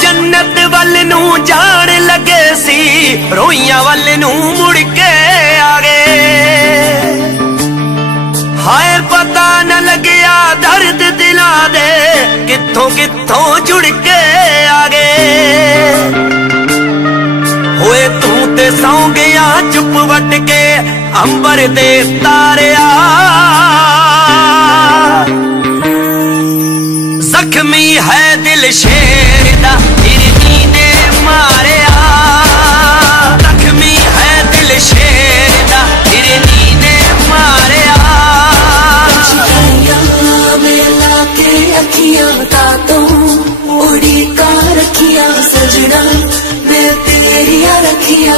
जन्नत वल नू जान लगे सी रोइयां वल नू मुड़ के आ गए। हाय पता न लग्या दर्द दिला दे कित्थों कित्थों जुड़ के आ गए। होए तू ते सौ गया चुप वट के अंबर दे तारिया। जख्मी है दिल शेर दा हिरनी ने मारिया। जख्मी है दिल शेर दा हिरनी ने मारिया। मिला के अखियां तातों उड़ी का रखिया सजना मैं तेरिया रखिया।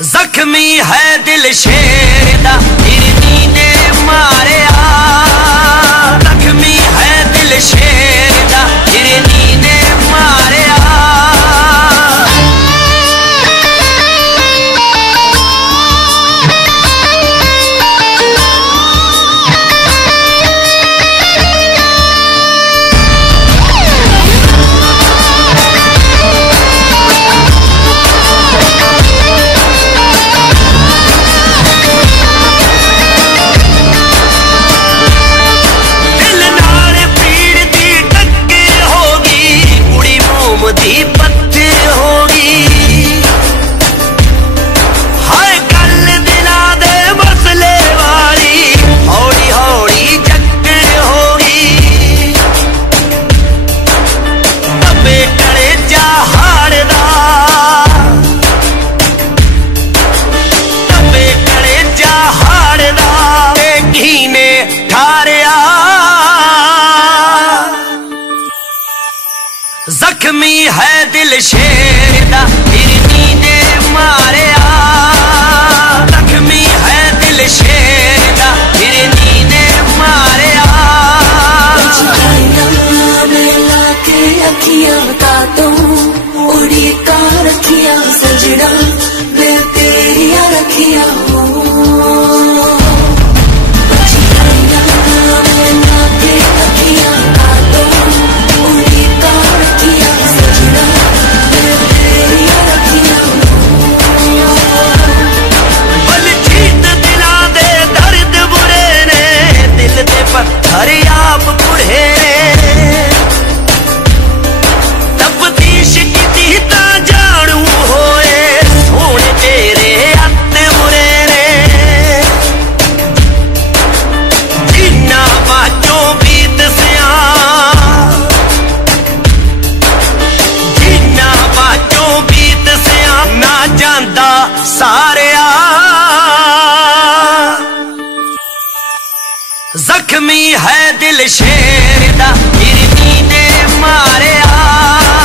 जख्मी है दिल शेर दा हिरनी ने मारिया। जख्मी है दिल शेर दा हिरनी ने मारिया। जख्मी है दिल शेर दा हिरनी ने मारिया। जख्मी है दिल शेर दा हिरनी ने मारिया। मिला के अखियां तातों उड़ी का रखिया सजना मैं तेरिया रखिया। पत्थर आप पुढ़े तब्दीश की ता जानू होए सोने तेरे अत बुरे ने। जिन्ना बाचों बीत सिया जिन्ना बाचों बीत सिया ना जांदा सारिया। जख्मी है दिल शेर दा हिरनी ने मारिया।